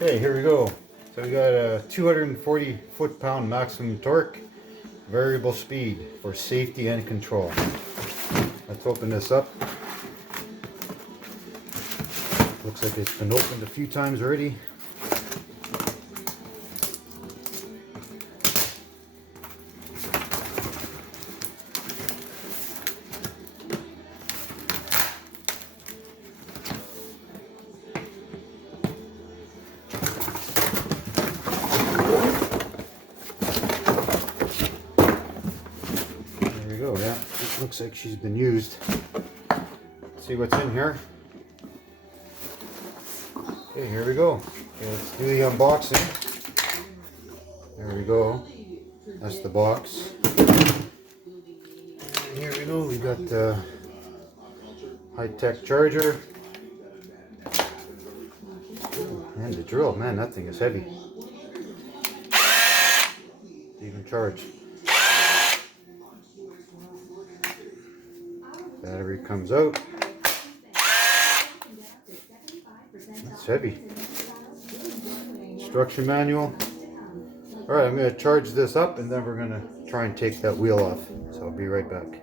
Okay, here we go. So we got a 240 foot-pound maximum torque, variable speed for safety and control. Let's open this up. Looks like it's been opened a few times already. There we go, yeah. It looks like she's been used. Let's see what's in here. Okay, here we go. Okay, let's do the unboxing. There we go. That's the box. And here we go. We got the high-tech charger. And the drill. Man, that thing is heavy. Even charge. Battery comes out. It's heavy. Instruction manual. Alright, I'm going to charge this up and then we're going to try and take that wheel off. So I'll be right back.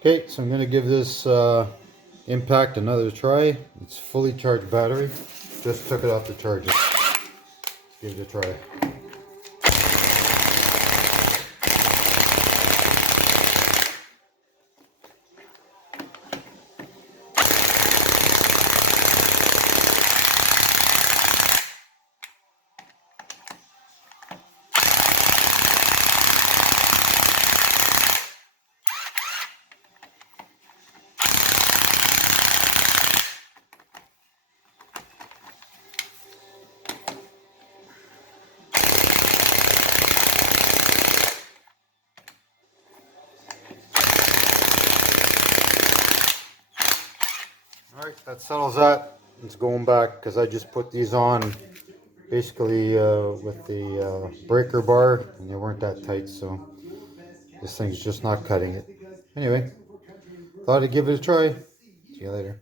Okay, so I'm going to give this Impact another try. It's fully charged battery. Just took it off the charger. Let's give it a try. Alright, that settles that. It's going back because I just put these on basically with the breaker bar and they weren't that tight, so this thing's just not cutting it. Anyway, thought I'd give it a try. See you later.